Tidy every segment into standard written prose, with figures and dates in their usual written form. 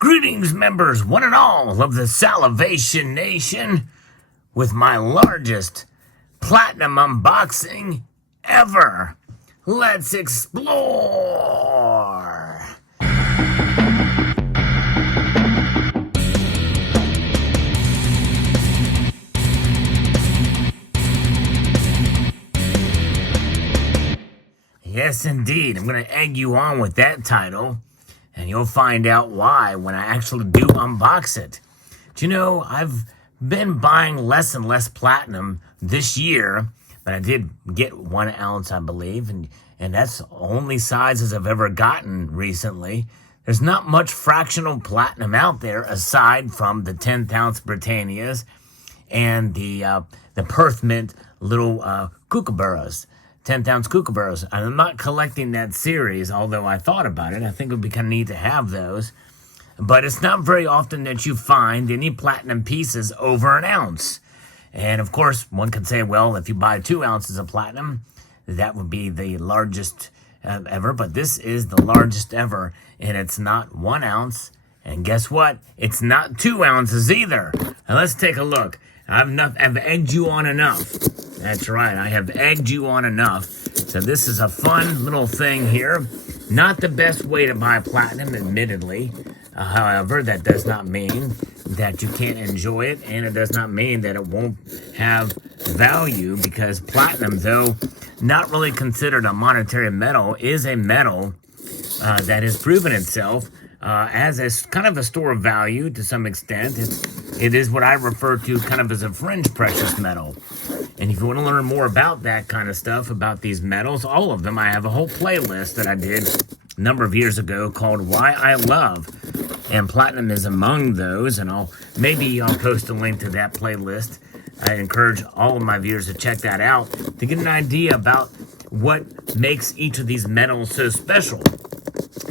Greetings, members, one and all of the Salivation Nation, with my largest platinum unboxing ever. Let's explore. Yes, indeed. I'm going to egg you on with that title, and you'll find out why when I actually do unbox it. Do you know, I've been buying less and less platinum this year, but I did get 1 ounce, I believe, and that's the only sizes I've ever gotten recently. There's not much fractional platinum out there aside from the 10th ounce Britannias and the Perth Mint little kookaburras. 10th ounce kookaburras. I'm not collecting that series, although I thought about it. I think it would be kind of neat to have those. But it's not very often that you find any platinum pieces over 1 ounce. And of course, one could say, well, if you buy 2 ounces of platinum, that would be the largest ever. But this is the largest ever, and it's not 1 ounce. And guess what? It's not 2 ounces either. Now let's take a look. I've egged you on enough. That's right, I have egged you on enough. So this is a fun little thing here. Not the best way to buy platinum, admittedly. However, that does not mean that you can't enjoy it, and it does not mean that it won't have value, because platinum, though not really considered a monetary metal, is a metal that has proven itself as a kind of a store of value to some extent. It is what I refer to kind of as a fringe precious metal. And if you want to learn more about that kind of stuff, about these metals, all of them, I have a whole playlist that I did a number of years ago called Why I Love. And platinum is among those, and I'll post a link to that playlist. I encourage all of my viewers to check that out to get an idea about what makes each of these metals so special.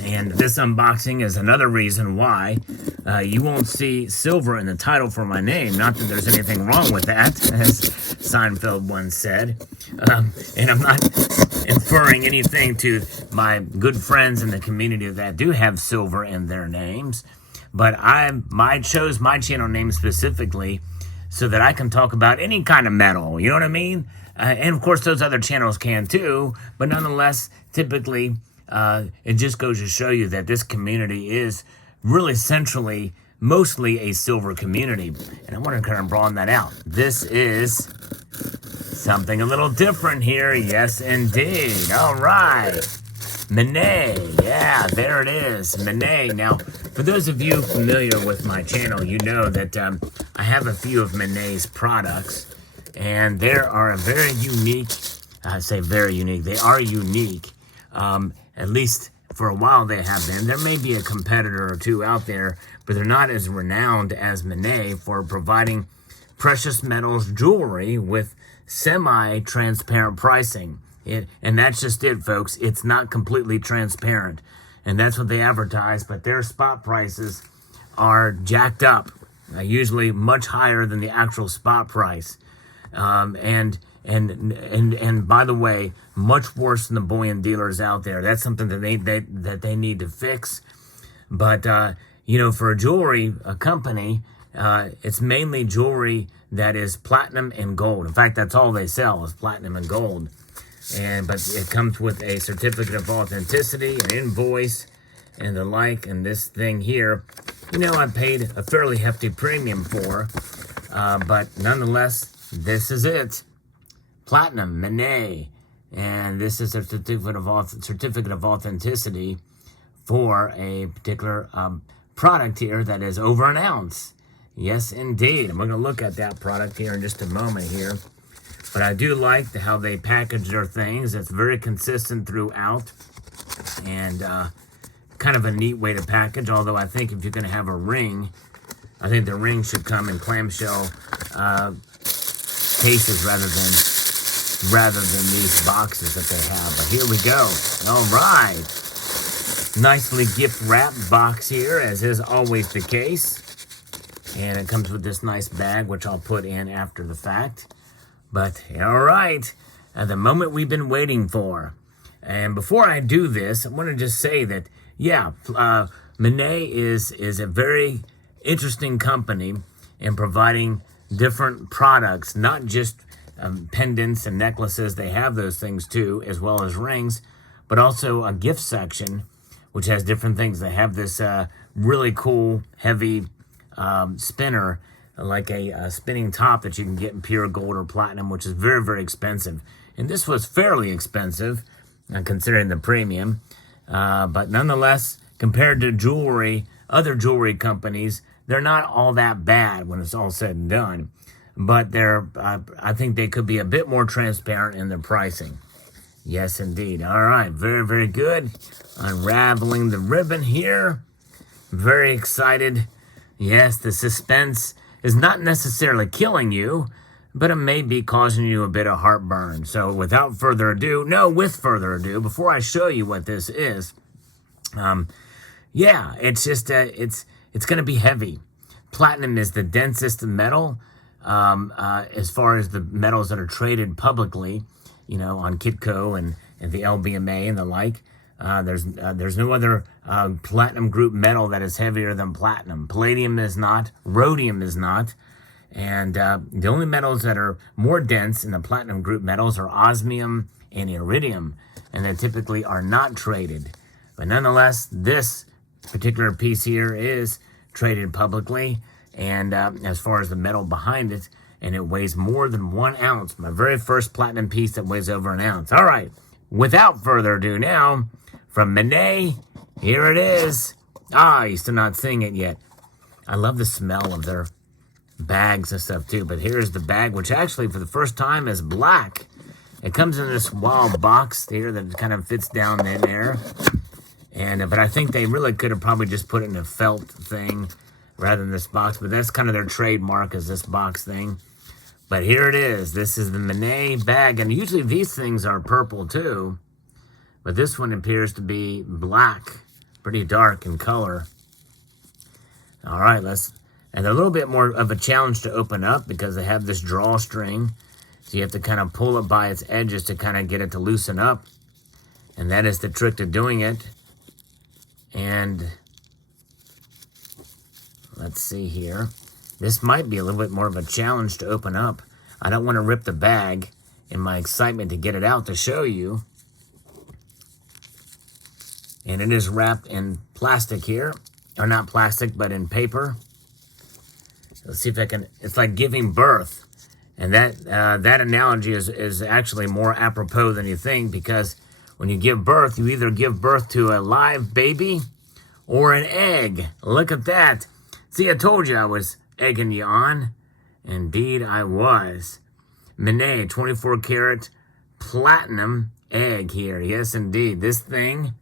And this unboxing is another reason why you won't see silver in the title for my name. Not that there's anything wrong with that, as Seinfeld once said. And I'm not inferring anything to my good friends in the community that do have silver in their names. But I chose my channel name specifically so that I can talk about any kind of metal. You know what I mean? And of course, those other channels can too. But nonetheless, typically, it just goes to show you that this community is really centrally, mostly a silver community. And I want to kind of broaden that out. This is something a little different here. Yes, indeed. All right. Monet. Yeah, there it is. Monet. Now, for those of you familiar with my channel, you know that I have a few of Monet's products. And they are a very unique, I say very unique, they are unique. At least for a while they have been. There may be a competitor or two out there, but they're not as renowned as Monet for providing precious metals jewelry with semi-transparent pricing. And that's just it, folks. It's not completely transparent. And that's what they advertise, but their spot prices are jacked up, usually much higher than the actual spot price. And by the way, much worse than the bullion dealers out there. That's something that they need to fix. But you know, for a jewelry company, it's mainly jewelry that is platinum and gold. In fact, that's all they sell is platinum and gold. But it comes with a certificate of authenticity, an invoice, and the like. And this thing here, you know, I paid a fairly hefty premium for, but nonetheless, this is it. Platinum, Monet, and this is a certificate of authenticity for a particular product here that is over 1 ounce. Yes, indeed. I'm going to look at that product here in just a moment here. But I do like how they package their things. It's very consistent throughout, and kind of a neat way to package. Although I think if you're going to have a ring, I think the ring should come in clamshell cases rather than these boxes that they have. But here we go. All right. Nicely gift wrapped box here, as is always the case. And it comes with this nice bag, which I'll put in after the fact. But, all right. The moment we've been waiting for. And before I do this, I want to just say that, yeah, Monet is a very interesting company in providing different products, not just pendants and necklaces. They have those things too, as well as rings, but also a gift section, which has different things. They have this really cool, heavy spinner, like a spinning top that you can get in pure gold or platinum, which is very, very expensive. And this was fairly expensive, considering the premium. But nonetheless, compared to jewelry, other jewelry companies, they're not all that bad when it's all said and done. But I think they could be a bit more transparent in their pricing. Yes, indeed. All right, very, very good. Unraveling the ribbon here. Very excited. Yes, the suspense is not necessarily killing you, but it may be causing you a bit of heartburn. So without further ado, with further ado, before I show you what this is, yeah, it's just, it's going to be heavy. Platinum is the densest metal, as far as the metals that are traded publicly, on Kitco and the LBMA and the like. There's no other platinum group metal that is heavier than platinum. Palladium is not. Rhodium is not. And the only metals that are more dense in the platinum group metals are osmium and iridium, and they typically are not traded. But nonetheless, this particular piece here is traded publicly, and as far as the metal behind it, and it weighs more than 1 ounce. My very first platinum piece that weighs over an ounce. All right, without further ado now, from Monet, here it is. You're still not seeing it yet. I love the smell of their bags and stuff too, but here's the bag, which actually for the first time is black. It comes in this wild box here that kind of fits down in there. And but I think they really could have probably just put it in a felt thing rather than this box, but that's kind of their trademark, is this box thing. But here it is. This is the Monet bag, and usually these things are purple too, but this one appears to be black, pretty dark in color. All right, and they're a little bit more of a challenge to open up because they have this drawstring, so you have to kind of pull it by its edges to kind of get it to loosen up, and that is the trick to doing it. And let's see here. This might be a little bit more of a challenge to open up. I don't want to rip the bag in my excitement to get it out to show you. And it is wrapped in plastic here. Or not plastic, but in paper. Let's see if I can... It's like giving birth. And that analogy is actually more apropos than you think, because when you give birth, you either give birth to a live baby or an egg. Look at that. See, I told you I was egging you on. Indeed, I was. Monet 24 karat platinum egg here. Yes, indeed. This thing,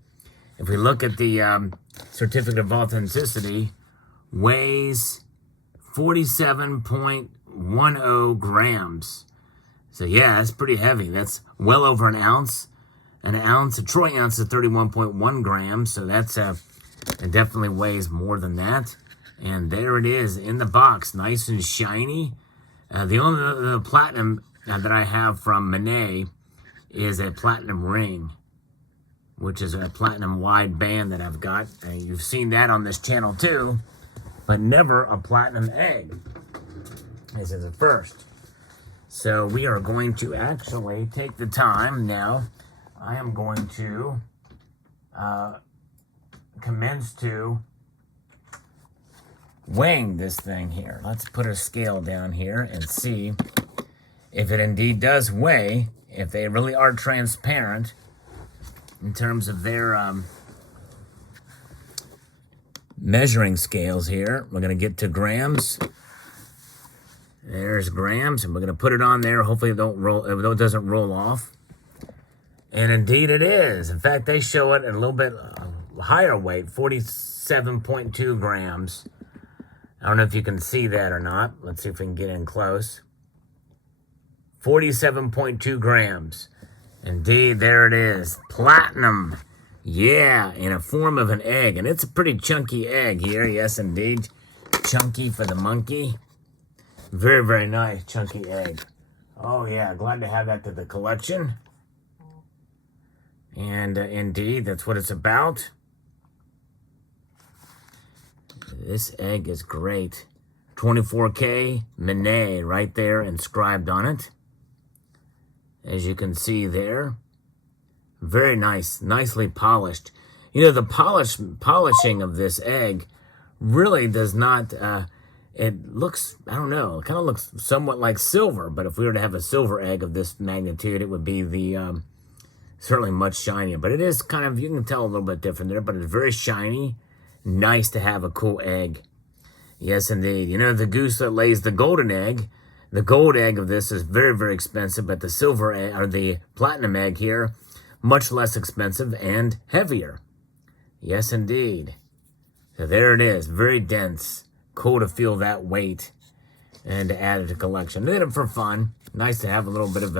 if we look at the certificate of authenticity, weighs 47.10 grams. So yeah, that's pretty heavy. That's well over an ounce. A troy ounce is 31.1 grams. So that's it definitely weighs more than that. And there it is in the box, nice and shiny. The only platinum that I have from Monet is a platinum ring, which is a platinum wide band that I've got. You've seen that on this channel too, but never a platinum egg. This is a first. So we are going to actually take the time now. I am going to commence to weighing this thing here. Let's put a scale down here and see if it indeed does weigh, if they really are transparent in terms of their measuring scales here. We're going to get to grams. There's grams, and we're going to put it on there. Hopefully it doesn't roll off. And indeed it is. In fact, they show it at a little bit higher weight, 47.2 grams. I don't know if you can see that or not. Let's see if we can get in close. 47.2 grams. Indeed, there it is. Platinum. Yeah, in a form of an egg. And it's a pretty chunky egg here. Yes, indeed. Chunky for the monkey. Very, very nice chunky egg. Oh, yeah. Glad to have that to the collection. And indeed, that's what it's about. this egg is great. 24K Monet right there inscribed on it. As you can see there. Very nice, nicely polished. You know, the polishing of this egg really does not, it looks, I don't know, it kind of looks somewhat like silver, but if we were to have a silver egg of this magnitude, it would be the, certainly much shinier. But it is kind of, you can tell a little bit different there, but it's very shiny. Nice to have a cool egg. Yes, indeed. You know, the goose that lays the golden egg, the gold egg of this is very, very expensive, but the silver egg, or the platinum egg here, much less expensive and heavier. Yes, indeed. So there it is. Very dense. Cool to feel that weight and to add it to collection. Did it for fun. Nice to have a little bit of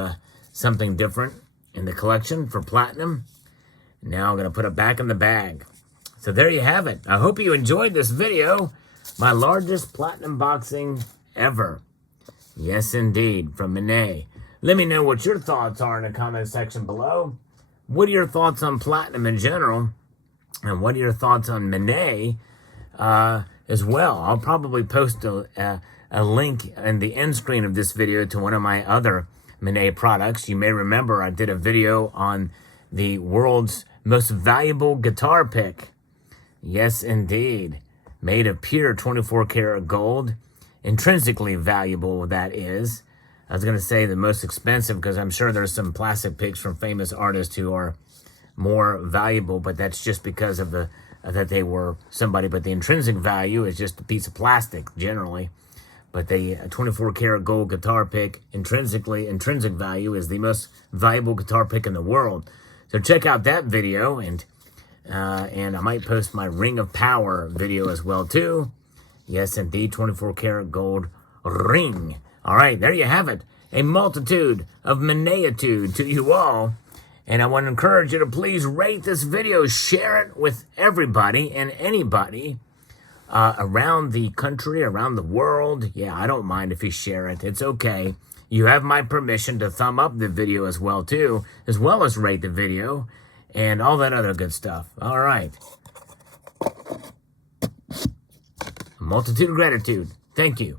something different in the collection for platinum. Now I'm going to put it back in the bag. So there you have it. I hope you enjoyed this video. My largest platinum boxing ever. Yes, indeed, from Monet. Let me know what your thoughts are in the comment section below. What are your thoughts on platinum in general? And what are your thoughts on Monet as well? I'll probably post a link in the end screen of this video to one of my other Monet products. You may remember I did a video on the world's most valuable guitar pick. Yes, indeed. Made of pure 24 karat gold. Intrinsically valuable, that is. I was going to say the most expensive because I'm sure there's some plastic picks from famous artists who are more valuable, but that's just because of the that they were somebody. But the intrinsic value is just a piece of plastic generally. But the 24 karat gold guitar pick, intrinsic value is the most valuable guitar pick in the world. So check out that video, and I might post my Ring of Power video as well too. Yes, indeed, 24 karat gold ring. All right, there you have it. A multitude of Monet-itude to you all. And I want to encourage you to please rate this video, share it with everybody and anybody around the country, around the world. Yeah, I don't mind if you share it. It's okay. You have my permission to thumb up the video as well too, as well as rate the video and all that other good stuff. All right. A multitude of gratitude. Thank you.